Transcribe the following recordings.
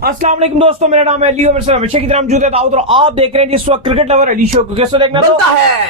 अस्सलाम वालेकुम दोस्तों, मेरा नाम है अली और मेरे साथ हमेशा की तरह मौजूद है दाऊद और आप देख रहे हैं जिस वक्त क्रिकेट लवर अली शो को। कैसे देखना है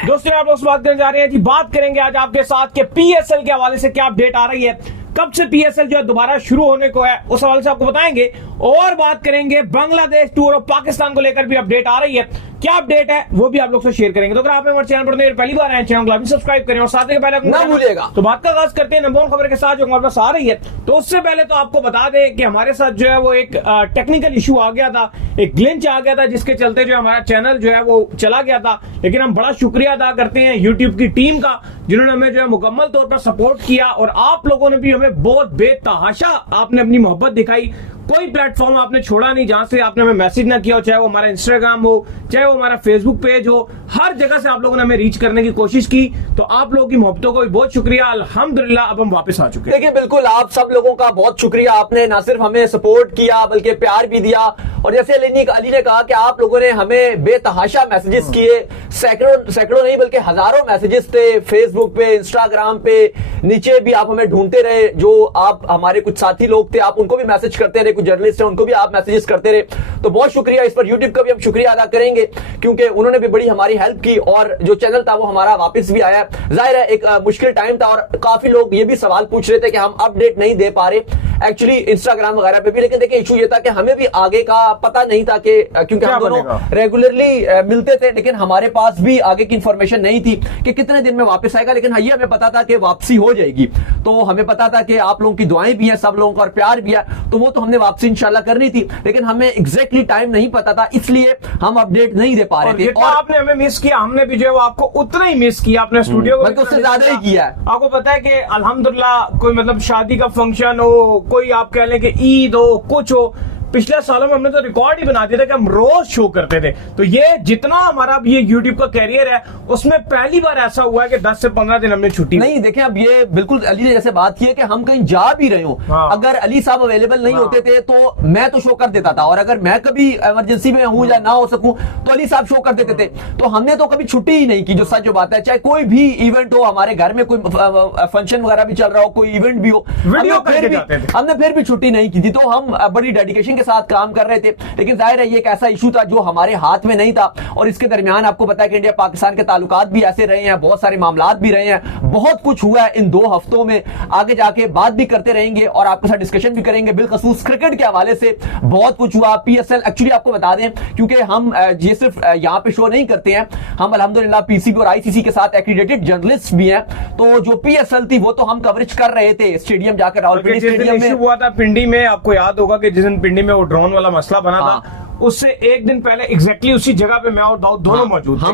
दोस्तों, आप लोग से बात करने जा रहे हैं जी। बात करेंगे आज आपके साथ के पीएसएल के हवाले से क्या अपडेट आ रही है, कब से पीएसएल जो है दोबारा शुरू होने को है, उस हवाले से आपको बताएंगे। और बात करेंगे बांग्लादेश टूर और पाकिस्तान को लेकर भी अपडेट आ रही है, क्या अपडेट है वो भी आप लोग से शेयर करेंगे। तो अगर आप हमारे चैनल पर पहली बार आए, चैनल को सब्सक्राइब करें और साथ में पहले ना भूलिएगा। तो बात का आगाज करते हैं नंबर 1 खबर के साथ जो हमारे पास आ रही है। तो उससे पहले तो आपको बता दें कि हमारे साथ जो है वो एक टेक्निकल इशू आ गया था, एक ग्लिच आ गया था, जिसके चलते जो हमारा चैनल जो है वो चला गया था। लेकिन हम बड़ा शुक्रिया अदा करते हैं यूट्यूब की टीम का, जिन्होंने हमें जो है मुकम्मल तौर पर सपोर्ट किया और आप लोगों ने भी हमें बहुत बेतहाशा आपने अपनी मोहब्बत दिखाई। कोई प्लेटफॉर्म आपने छोड़ा नहीं जहां से आपने हमें मैसेज ना किया हो, चाहे वो हमारा इंस्टाग्राम हो, चाहे वो हमारा फेसबुक पेज हो, हर जगह से आप लोगों ने हमें रीच करने की कोशिश की। तो आप लोगों की मोहब्बतों को भी बहुत शुक्रिया। अल्हम्दुलिल्लाह अब हम वापस आ चुके हैं। देखिए बिल्कुल आप सब लोगों का बहुत शुक्रिया, आपने ना सिर्फ हमें सपोर्ट किया बल्कि प्यार भी दिया। और जैसे अली ने कहा कि आप लोगों ने हमें बेतहाशा मैसेजेस किए, सैकड़ों नहीं बल्कि हजारों मैसेजेस थे फेसबुक पे, इंस्टाग्राम पे, नीचे भी आप हमें ढूंढते रहे। जो आप हमारे कुछ साथी लोग थे आप उनको भी मैसेज करते रहे, कुछ जर्नलिस्ट हैं उनको भी आप मैसेजेस करते रहे। तो बहुत शुक्रिया, इस पर यूट्यूब का भी हम शुक्रिया अदा करेंगे क्योंकि उन्होंने भी बड़ी हमारी हेल्प की और जो चैनल था वो हमारा वापस भी आया। जाहिर है एक मुश्किल टाइम था और काफी लोग ये भी सवाल पूछ रहे थे कि हम अपडेट नहीं दे पा रहे एक्चुअली इंस्टाग्राम वगैरह पे भी। लेकिन देखिए इशू ये था कि हमें भी आगे का पता नहीं था कि क्योंकि हम दोनों रेगुलरली मिलते थे, लेकिन हमारे पास भी आगे की इंफॉर्मेशन नहीं थी कि कितने दिन में वापस आएगा। लेकिन हाँ, ये हमें पता था कि वापसी हो जाएगी। तो हमें पता था कि आप लोगों की दुआएं भी हैं, सब लोगों का और प्यार भी है, तो वो तो हमने वापसी इंशाल्लाह करनी थी। लेकिन हमें एग्जैक्टली टाइम नहीं पता था, इसलिए हम अपडेट नहीं दे पा रहे थे। और आपने हमें मिस किया, हमने भी जो है वो आपको उतना ही मिस किया, अपने स्टूडियो को बल्कि उससे ज्यादा ही किया है। आपको पता है कि अल्हम्दुलिल्लाह कोई मतलब शादी का फंक्शन हो, कोई आप कह लें कि ईद हो, कुछ हो, पिछले सालों में हमने तो रिकॉर्ड ही बना दिया था कि हम रोज शो करते थे। तो ये जितना हमारा ये यूट्यूब का कैरियर है उसमें पहली बार ऐसा हुआ है कि 10 से 15 दिन हमने छुट्टी नहीं। देखें अब ये बिल्कुल अली ने जैसे बात की है कि हम कहीं जा भी रहे हो, अगर अली साहब अवेलेबल नहीं होते थे तो मैं तो शो कर देता था, और अगर मैं कभी इमरजेंसी में हूं या ना हो सकूं तो अली साहब शो कर देते थे। तो हमने तो कभी छुट्टी ही नहीं की, जो सच बात है। चाहे कोई भी इवेंट हो, हमारे घर में कोई फंक्शन वगैरह भी चल रहा हो, कोई इवेंट भी हो, हमने फिर भी छुट्टी नहीं की थी। तो हम बड़ी डेडिकेशन के साथ काम कर रहे थे। लेकिन जाहिर है ये एक ऐसा इशू था जो हमारे हाथ में नहीं था। और इसके दरमियान आपको पता है कि इंडिया पाकिस्तान के ताल्लुकात भी ऐसे रहे हैं, बहुत सारे मामलात भी रहे हैं, बहुत कुछ हुआ है इन 2 हफ्तों में। आगे जाके बात भी करते रहेंगे और आपके साथ डिस्कशन भी करेंगे। बिलखसूस क्रिकेट के हवाले से बहुत कुछ हुआ। पीएसएल एक्चुअली आपको बता दें, क्योंकि हम ये सिर्फ यहाँ पे शो नहीं करते हैं, हम अल्हम्दुलिल्लाह पीसीबी और आईसीसी के साथ एक्रीडेटेड जर्नलिस्ट भी हैं। तो जो पीएसएल थी वो तो हम कवरेज कर रहे थे स्टेडियम जाकर, रावलपिंडी स्टेडियम में हुआ था पिंडी में। आपको याद होगा कि जिस दिन पिंडी में वो ड्रोन वाला मसला बना था, उससे एक दिन पहले एग्जैक्टली उसी जगह पे मैं और दाऊद दोनों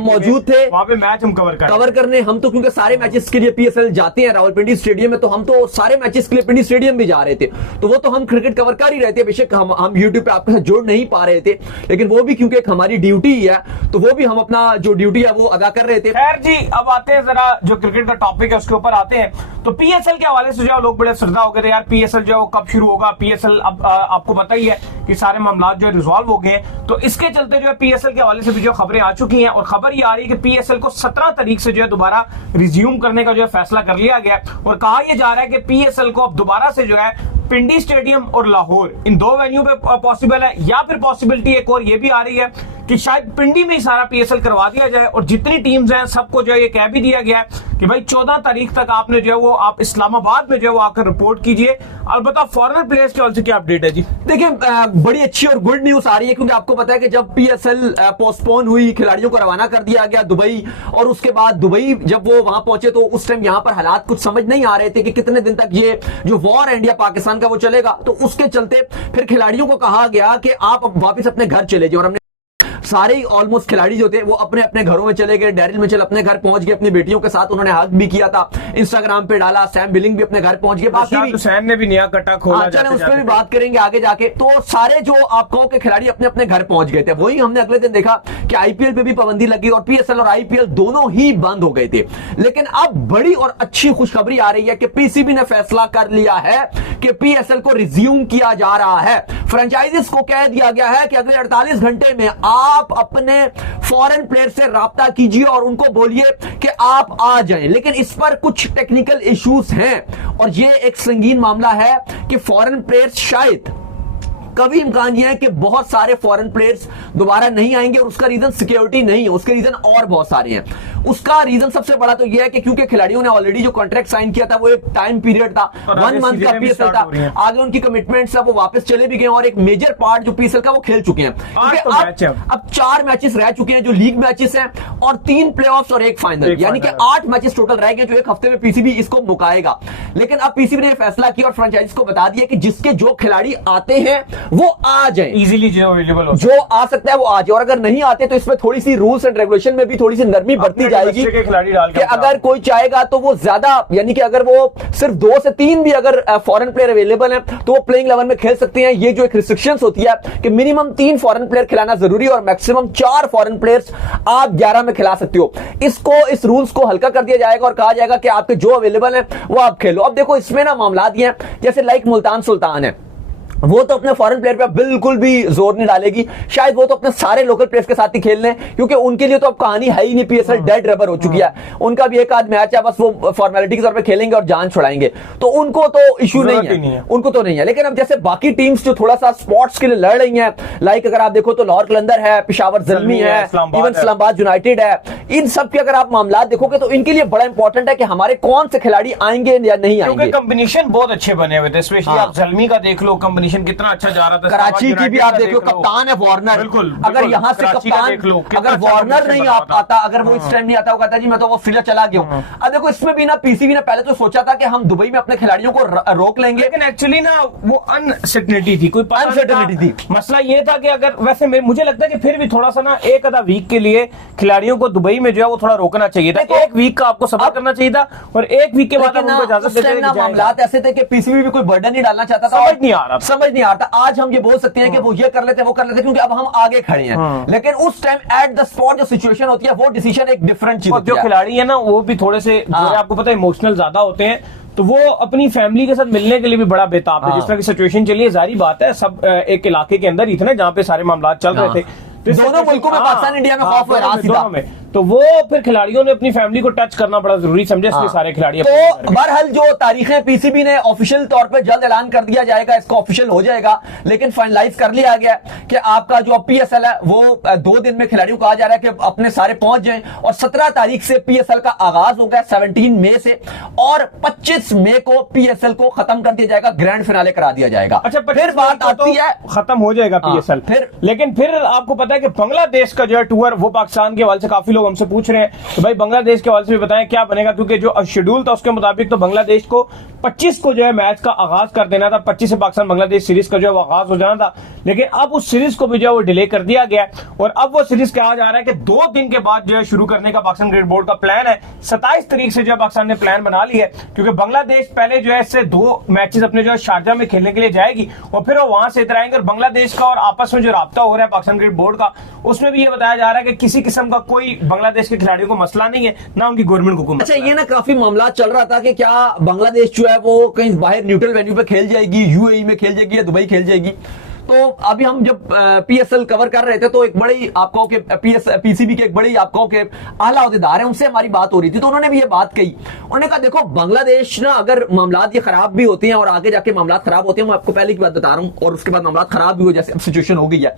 मौजूद थे। वहां पे मैच हम कवर करने हम तो, क्योंकि सारे मैचेस के लिए पीएसएल जाते हैं रावलपिंडी स्टेडियम में, तो हम तो सारे मैचेस के लिए पिंडी स्टेडियम भी जा रहे थे। तो वो तो हम क्रिकेट कवर कर ही रहे थे। बेशक हम यूट्यूब पे आपके साथ जुड़ नहीं पा रहे थे, लेकिन वो भी क्योंकि हमारी ड्यूटी है, तो वो भी हम अपना जो ड्यूटी है वो अदा कर रहे थे। खैर जी, अब आते हैं जरा जो क्रिकेट का टॉपिक है उसके ऊपर आते हैं। तो पीएसएल के हवाले से जो लोग बड़े श्रद्धा हो गए थे, यार पीएसएल जो है वो कब शुरू होगा। पीएसएल अब आपको पता ही है कि सारे मामला जो है रिजॉल्व हो गए। तो इसके चलते जो है पीएसएल के हवाले से भी जो खबरें आ चुकी हैं, और खबर ये आ रही है कि पीएसएल को 17 तारीख से जो है दोबारा रिज्यूम करने का जो है फैसला कर लिया गया। और कहा यह जा रहा है कि पीएसएल को अब दोबारा से जो है पिंडी स्टेडियम और लाहौर, इन 2 वेन्यू पे पॉसिबल है, या फिर पॉसिबिलिटी एक और ये भी आ रही है कि शायद पिंडी में ही सारा पीएसएल करवा दिया जाए। और जितनी टीम्स हैं सबको जो है ये कह भी दिया गया है कि भाई 14 तारीख तक आपने जो है वो आप इस्लामाबाद में जो है वो आकर रिपोर्ट कीजिए। अलबत्ता फॉरेनर प्लेयर्स के हवाले से क्या अपडेट है जी? देखिए बड़ी अच्छी और गुड न्यूज आ रही है, क्योंकि आपको पता है कि जब पीएसएल पोस्टपोन हुई, खिलाड़ियों को रवाना कर दिया गया दुबई, और उसके बाद दुबई जब वो वहां पहुंचे तो उस टाइम यहां पर हालात कुछ समझ नहीं आ रहे थे कि कितने दिन तक ये जो वॉर इंडिया पाकिस्तान का वो चलेगा। तो उसके चलते फिर खिलाड़ियों को कहा गया कि आप वापस अपने घर चले जाओ। और हमने सारे ही ऑलमोस्ट खिलाड़ी जो थे वो अपने अपने घरों में चले गए। डैरिल मिचेल अपने घर पहुंच गए, अपनी बेटियों के साथ उन्होंने हक भी किया था, इंस्टाग्राम पे डाला। सैम बिलिंग भी अपने घर पहुंच गए। बाकी भी सैम ने भी नया कट्टा खोला, चले उस पर भी बात करेंगे आगे जाके। तो सारे जो आप कहो के खिलाड़ी अपने अपने घर पहुंच गए थे। वही हमने अगले दिन देखा कि आईपीएल पे भी पाबंदी लगी और पीएसएल और आईपीएल दोनों ही बंद हो गए थे। लेकिन अब बड़ी और अच्छी खुशखबरी आ रही है कि पीसीबी ने फैसला कर लिया है कि पीएसएल को रिज्यूम किया जा रहा है। फ्रेंचाइजीज को कह दिया गया है कि अगले 48 घंटे में आप अपने फॉरेन प्लेयर से राब्ता कीजिए और उनको बोलिए कि आप आ जाएं। लेकिन इस पर कुछ टेक्निकल इश्यूज हैं और यह एक संगीन मामला है कि फॉरेन प्लेयर्स शायद कभी इम्कान यह है कि बहुत सारे फॉरेन प्लेयर्स दोबारा नहीं आएंगे, और उसका रीजन सिक्योरिटी नहीं है, उसके रीजन और बहुत सारे हैं। उसका रीजन सबसे बड़ा तो यह है कि क्योंकि खिलाड़ियों ने ऑलरेडी जो कॉन्ट्रैक्ट साइन किया था वो एक टाइम पीरियड था, 1 मंथ का पीएसएल था, आगे उनकी कमिटमेंट्स वो वापस चले भी गए और एक मेजर पार्ट जो पीएसएल का वो खेल चुके हैं। अब 4 मैचेस रह चुके हैं जो लीग मैचेस हैं, और 3 प्लेऑफ्स और 1 फाइनल, यानी कि 8 मैचेस टोटल रह गए जो एक हफ्ते में पीसीबी इसको मुकाएगा। लेकिन अब पीसीबी ने फैसला किया और फ्रेंचाइजीज को बता दिया कि जिसके जो खिलाड़ी आते हैं वो आ जाए, इजीली जो अवेलेबल हो, जो आ सकता है वो आ जाए, और अगर नहीं आते तो इसमें थोड़ी सी रूल्स एंड रेगुलेशन में भी थोड़ी सी नरमी बरती जाएगी कि अगर कोई चाहेगा तो वो ज्यादा, यानी कि अगर वो सिर्फ 2 से 3 भी अगर फॉरेन प्लेयर अवेलेबल है तो वो प्लेइंग 11 में खेल सकते हैं। ये जो एक रिस्ट्रिक्शंस होती है कि मिनिमम 3 फॉरेन प्लेयर खिलाना जरूरी है और मैक्सिमम 4 फॉरेन प्लेयर्स आप 11 में खिला सकते हो, इस रूल्स को हल्का कर दिया जाएगा और कहा जाएगा कि आपके जो अवेलेबल है वो आप खेलो। अब देखो इसमें ना मामला दिए जैसे लाइक मुल्तान सुल्तान है, वो तो अपने फॉरेन प्लेयर पे बिल्कुल भी जोर नहीं डालेगी, शायद वो तो अपने सारे लोकल प्लेयर्स के साथ ही खेल लें, क्योंकि उनके लिए तो अब कहानी है ही नहीं, पीएसएल डेड रबर हो चुकी है, उनका भी एक आध मैच है, बस वो फॉर्मेलिटी के तौर पे खेलेंगे और जान छुड़ाएंगे, तो उनको तो इशू नहीं है, उनको तो नहीं है। लेकिन अब जैसे बाकी टीम्स जो थोड़ा सा स्पॉट्स के लिए लड़ रही हैं, लाइक अगर आप देखो तो लाहौर कलंदर है, पेशावर ज़ल्मी है, इवन इस्लामाबाद यूनाइटेड है, इन सब के अगर आप मामला देखोगे तो इनके लिए बड़ा इंपॉर्टेंट है कि हमारे कौन से खिलाड़ी आएंगे या नहीं आएंगे। कॉम्बिनेशन बहुत अच्छे बने हुए थे, स्पेशली आप ज़ल्मी का देख लो, कॉम्बिनेशन कितना अच्छा जा रहा था। कराची की भी आप देखो, कप्तान है वार्नर, बिल्कुल, अगर यहाँ से कप्तान, अगर वार्नर नहीं आता, अगर वो इस टाइम नहीं आता, वो कहता जी मैं तो ऑस्ट्रेलिया चला गया हूँ। अब देखो इसमें भी ना पीसीबी ने पहले तो सोचा था कि हम दुबई में अपने खिलाड़ियों को रोक लेंगे, लेकिन एक्चुअली ना वो अनसर्टेनिटी थी, कोई अनसर्टेनिटी थी। मसला ये था कि अगर वैसे मुझे लगता है कि फिर भी थोड़ा सा ना एक आधा वीक के लिए खिलाड़ियों को दुबई में जो है वो थोड़ा रोकना चाहिए था, एक वीक का आपको सब्र करना चाहिए था, और एक वीक के बाद उनको इजाजत दे देना। मामला ऐसे थे कि पीसीबी भी कोई बर्डन नहीं डालना चाहता था, समझ नहीं आ रहा था। आज हम ये बोल सकते हैं कि वो ये कर लेते वो कर लेते, क्योंकि अब हम आगे खड़े हैं, लेकिन उस टाइम एट द स्पॉट जो सिचुएशन होती है वो डिसीजन एक डिफरेंट चीज होती है। जो खिलाड़ी है ना वो भी थोड़े से आपको पता है इमोशनल ज्यादा होते हैं, तो वो अपनी फैमिली के साथ मिलने के लिए भी बड़ा बेताब है। जिस तरह की सिचुएशन चली है, जारी बात है, सब एक इलाके के अंदर ही थे ना जहाँ पे सारे मामला चल रहे थे, दोनों मुल्कों में, पाकिस्तान इंडिया में खौफ है, तो वो फिर खिलाड़ियों ने अपनी फैमिली को टच करना बड़ा जरूरी समझे, इसलिए सारे खिलाड़ी। तो बहरहाल जो तारीखें पीसीबी ने ऑफिशियल तौर पे जल्द ऐलान कर दिया जाएगा, इसका ऑफिशियल हो जाएगा, लेकिन फाइनलाइज कर लिया गया कि आपका जो पीएसएल है वो 2 दिन में खिलाड़ियों को कहा जा रहा है कि अपने सारे पहुंच जाएं, और 17 तारीख से पीएसएल का आगाज होगा 17 मई से, और 25 मई को पीएसएल को खत्म कर दिया जाएगा, ग्रैंड फिनाले करा दिया जाएगा। अच्छा, फिर बात आती है खत्म हो जाएगा पीएसएल, फिर लेकिन फिर आपको पता है कि बांग्लादेश का जो है टूर वो पाकिस्तान के हवाले से काफी लोग हमसे पूछ रहे हैं तो भाई बांग्लादेश के हवाले से भी बताएं क्या बनेगा, क्योंकि जो शेड्यूल था उसके मुताबिक तो बांग्लादेश को 25 को जो है मैच का आगाज कर देना था, 25 से पाकिस्तान बांग्लादेश सीरीज का जो है वो आगाज हो जाना था, लेकिन अब उस सीरीज को भी जो है वो डिले कर दिया गया, और अब वो सीरीज कहा जा रहा है कि 2 दिन के बाद जो है शुरू करने का पाकिस्तान क्रिकेट बोर्ड का प्लान है। 27 तारीख से जो है पाकिस्तान ने प्लान बना लिया है, क्योंकि बांग्लादेश पहले जो है इससे 2 मैचेस अपने जो है शारजा में खेलने के लिए जाएगी, और फिर वो वहां से इधर आएंगे, और बांग्लादेश का और आपस में जो राब्ता हो रहा है पाकिस्तान क्रिकेट बोर्ड का, उसमें भी ये बताया जा रहा है कि किसी किस्म का कोई बांग्लादेश के खिलाड़ियों को मसला नहीं है, ना उनकी गवर्नमेंट को। अच्छा, ये ना काफी मामला चल रहा था कि क्या बांग्लादेश जो है वो कहीं बाहर न्यूट्रल वेन्यू पे खेल जाएगी, यूएई में खेल जाएगी या दुबई खेल जाएगी। तो अभी हम जब पीएसएल कवर कर रहे थे तो एक बड़ी आपको के पीसीबी के एक बड़ी आपको के आला ओहदेदार है, उनसे हमारी बात हो रही थी, तो उन्होंने भी ये बात कही। उन्होंने कहा देखो बांग्लादेश ना अगर मामला ये खराब भी होते हैं और आगे जाके मामला खराब होते हैं, मैं आपको पहले की बात बता रहा हूं, और उसके बाद मामला खराब भी हो जैसे सिचुएशन हो गई है,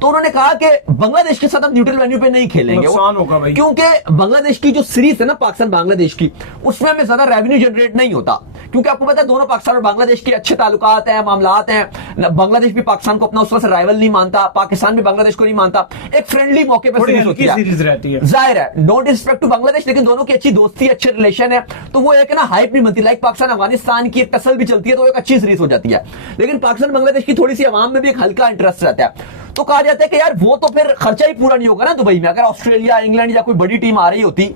तो उन्होंने कहा कि बांग्लादेश के साथ हम न्यूट्रल वेन्यू पे नहीं खेलेंगे, नुकसान होगा भाई, क्योंकि बांग्लादेश की जो सीरीज है ना पाकिस्तान बांग्लादेश की, उसमें हमें ज्यादा रेवेन्यू जनरेट नहीं होता, क्योंकि आपको पता है दोनों पाकिस्तान और बांग्लादेश के अच्छे ताल्लुकात हैं, मामलात हैं, बांग्लादेश भी पाकिस्तान को अपना उस तरह से राइवल नहीं मानता, पाकिस्तान भी बांग्लादेश को नहीं मानता, एक फ्रेंडली मौके पर सीरीज रहती है, जाहिर है नो डिसरिस्पेक्ट टू बांग्लादेश, लेकिन दोनों की अच्छी दोस्ती अच्छे रिलेशन है, तो वो एक ना हाइप नहीं बनती, लाइक पाकिस्तान अफगानिस्तान की एक टसल भी चलती है तो एक अच्छी सीरीज हो जाती है, लेकिन पाकिस्तान बांग्लादेश की थोड़ी सी आवाम में भी एक हल्का इंटरेस्ट रहता है, तो कहा जाता है कि यार वो तो फिर खर्चा ही पूरा नहीं होगा ना दुबई में, अगर ऑस्ट्रेलिया इंग्लैंड या कोई बड़ी टीम आ रही होती,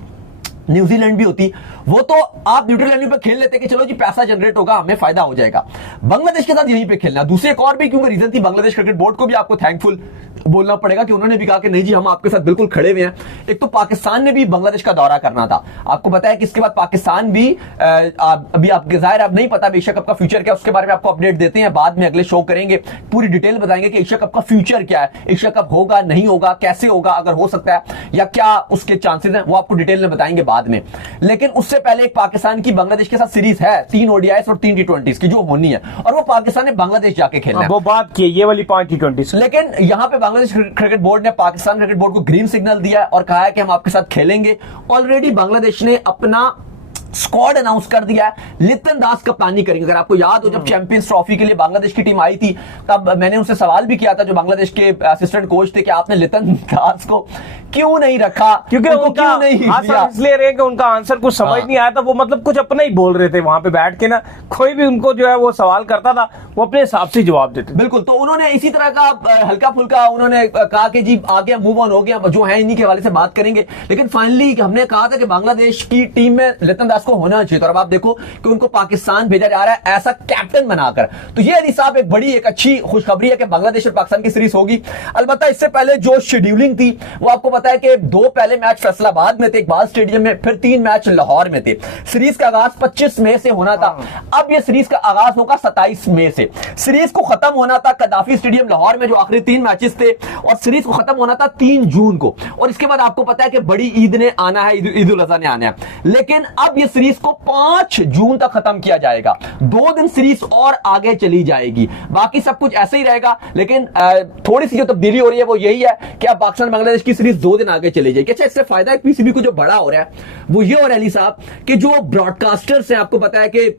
न्यूजीलैंड भी होती, वो तो आप न्यूट्रल वेन्यू पे खेल लेते कि चलो जी पैसा जनरेट होगा, हमें फायदा हो जाएगा। बांग्लादेश के साथ यहीं पे खेलना, दूसरे एक और भी क्योंकि रीजन थी, बांग्लादेश क्रिकेट बोर्ड को भी आपको थैंकफुल बोलना पड़ेगा कि उन्होंने भी कहा कि नहीं जी हम आपके साथ बिल्कुल खड़े हुए हैं। एक तो पाकिस्तान ने भी बांग्लादेश का दौरा करना था, आपको पता है कि इसके बाद पाकिस्तान भी अभी आपके जाहिर अब नहीं पता एशिया कप का फ्यूचर क्या है, उसके बारे में आपको अपडेट देते हैं, बाद में अगले शो करेंगे, पूरी डिटेल बताएंगे कि एशिया कप का फ्यूचर क्या है, एशिया कप होगा नहीं होगा, कैसे होगा, अगर हो सकता है या क्या उसके चांसेस हैं, वो आपको डिटेल में बताएंगे बाद में। लेकिन उससे उससे पहले एक पाकिस्तान की बांग्लादेश के साथ सीरीज है, 3 ओडीआईस और 3 टी20 की जो होनी है, और वो पाकिस्तान ने बांग्लादेश जाके खेलना है। वो बात की ये वाली 5 टी20। लेकिन यहां पे बांग्लादेश क्रिकेट बोर्ड ने पाकिस्तान क्रिकेट बोर्ड को ग्रीन सिग्नल दिया है और कहा है कि हम आपके साथ खेलेंगे। ऑलरेडी बांग्लादेश ने अपना स्क्वाड अनाउंस कर दिया है, लितन दास कप्तानी करेंगे। अगर आपको याद हो जब चैंपियंस ट्रॉफी के लिए बांग्लादेश की टीम आई थी तब मैंने उनसे सवाल भी किया था जो बांग्लादेश के असिस्टेंट कोच थे कि आपने लितन दास को क्यों नहीं रखा, क्योंकि उनका क्यों नहीं दिया? इसलिए रहे कि उनका आंसर कुछ समझ नहीं आया था। वो मतलब कुछ अपना ही बोल रहे थे वहां पे बैठ के ना, कोई भी उनको जो है वो सवाल करता था वो अपने हिसाब से जवाब देते। बिल्कुल, तो उन्होंने इसी तरह का हल्का फुल्का उन्होंने कहा कि जी आगे मूव ऑन हो गया, जो है इन्हीं के हवाले से बात करेंगे। लेकिन फाइनली हमने कहा था कि बांग्लादेश की टीम में लितन दास को होना चाहिए, और अब आप देखो कि उनको पाकिस्तान भेजा जा रहा है ऐसा कैप्टन बनाकर। तो ये अली साहब एक बड़ी एक अच्छी खुशखबरी है कि बांग्लादेश और पाकिस्तान की सीरीज होगी। अलबत्ता इससे पहले जो शेड्यूलिंग थी वो आपको पता है कि 2 पहले मैच फैसलाबाद में थे, इकबाल स्टेडियम में, फिर 3 मैच लाहौर में थे। सीरीज का आगाज 25 मई से होना था, अब यह सीरीज का आगाज होगा 27 मई से। सीरीज को खत्म होना था कदाफी स्टेडियम लाहौर में जो आखिरी 3 मैचेस थे, और सीरीज को खत्म होना था 3 जून को। और इसके बाद आपको पता है कि बड़ी ईद ने आना है, ईद उल अज़हा ने आना है। लेकिन अब यह सीरीज को 5 जून तक खत्म किया जाएगा, 2 दिन सीरीज और आगे चली जाएगी। बाकी सब कुछ ऐसे ही रहेगा, लेकिन थोड़ी सी जो तब्दीली हो रही है वो यही है कि अब पाकिस्तान बांग्लादेश की सीरीज 2 दिन आगे चली जाएगी। अच्छा, इससे फायदा है पीसीबी को जो बड़ा हो रहा है वो ये हो रहा है अली साहब कि जो ब्रॉडकास्टर्स हैं, आपको पता है कि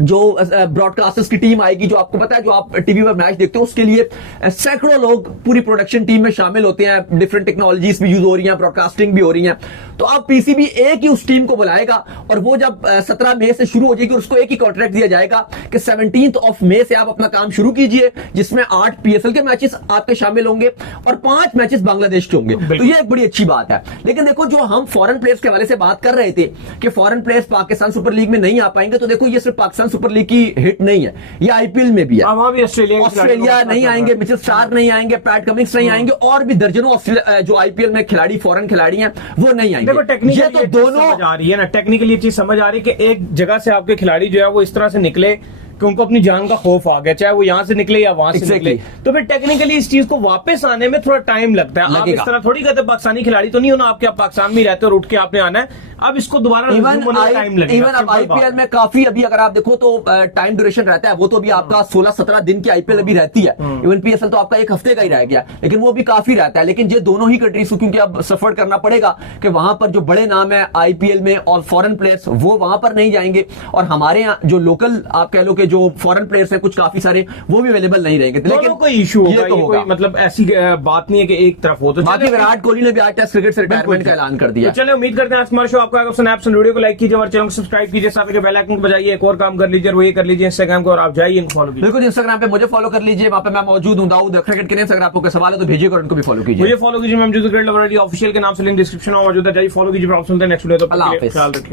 जो ब्रॉडकास्टर्स की टीम आएगी, जो आपको पता है जो आप टीवी पर मैच देखते हो उसके लिए सैकड़ों लोग पूरी प्रोडक्शन टीम में शामिल होते हैं, डिफरेंट टेक्नोलॉजीज भी यूज हो रही हैं, ब्रॉडकास्टिंग भी हो रही है। तो अब पीसीबी एक ही उस टीम को बुलाएगा, और वो जब 17 मई से शुरू हो जाएगी, उसको एक ही कॉन्ट्रैक्ट दिया जाएगा कि 17 मई से आप अपना काम शुरू कीजिए, जिसमें 8 पीएसएल के मैचेस आपके शामिल होंगे और 5 मैचेस बांग्लादेश के होंगे। तो ये एक बड़ी अच्छी बात है। लेकिन देखो, जो हम फॉरेन प्लेयर्स के हवाले से बात कर रहे थे कि foreign players Pakistan super league में नहीं आ पाएंगे, तो देखो ये सिर्फ पाकिस्तान सुपर लीग की हिट नहीं है, ये आईपीएल में भी है। ऑस्ट्रेलिया नहीं आएंगे, मिचेल स्टार्क नहीं आएंगे, पैट कमिंस नहीं आएंगे, और भी दर्जनों जो आईपीएल में खिलाड़ी फॉरेन खिलाड़ी हैं वो नहीं आएंगे। देखो टेक्निकली तो दोनों समझ आ रही है ना, टेक्निकली चीज समझ आ रही है कि एक जगह से आपके खिलाड़ी जो है वो इस तरह से निकले कि उनको अपनी जान का खौफ आ गया, चाहे वो यहां से निकले या वहां से निकले, तो फिर टेक्निकली इस चीज को वापस आने में थोड़ा टाइम लगता है। आप इस तरह थोड़ी कहते पाकिस्तानी खिलाड़ी तो नहीं होना आपके, आप पाकिस्तान में रहते हो और उठ के आपने आना है। अब इसको दोबारा टाइम लगेगा। इवन अब आईपीएल में काफी अभी अगर आप देखो तो टाइम ड्यूरेशन रहता है, वो तो अभी आपका 16-17 दिन की आईपीएल अभी रहती है। इवन पीएसएल तो आपका 1 हफ्ते का ही रह गया, लेकिन वो भी काफी रहता है। लेकिन ये दोनों ही कंट्रीज को क्योंकि अब सफर करना पड़ेगा कि वहां पर जो बड़े नाम है आईपीएल में और फॉरेन प्लेयर्स वो वहां पर नहीं जाएंगे, और हमारे यहाँ जो लोकल आप कह लो कि जो फॉरेन प्लेयर्स हैं कुछ काफी सारे वो भी अवेलेबल नहीं रहेंगे। लेकिन कोई इशू होगा, तो कोई मतलब ऐसी बात नहीं है कि एक तरफ हो। तो बाकी विराट कोहली ने भी आज टेस्ट क्रिकेट से रिटायरमेंट का ऐलान कर दिया। तो चलिए उम्मीद करते हैं आज हमारा शो आपको आएगा। स्नैप्स वीडियो को लाइक कीजिए, हमारे चैनल को सब्सक्राइब कीजिए, साथ में बेल आइकन को बजाइए, एक और काम कर लीजिए वो ये कर लीजिए इंस्टाग्राम को, और आप जाइए फॉलो कीजिए। बिल्कुल, इंस्टाग्राम पे मुझे फॉलो कर लीजिए, वहां पे मैं मौजूद हूं, दाऊद क्रिकेट के नेम। अगर आपको कोई सवाल है तो भेजिएगा और उनको भी फॉलो कीजिए। मुझे फॉलो कीजिए, मैं क्रिकेट लवर ऑफिशियल के नाम से लिंक डिस्क्रिप्शन में मौजूद है, जाइए फॉलो कीजिए। नेक्स्ट वीडियो तो अल्लाह हाफिज़। ख्याल रखिए।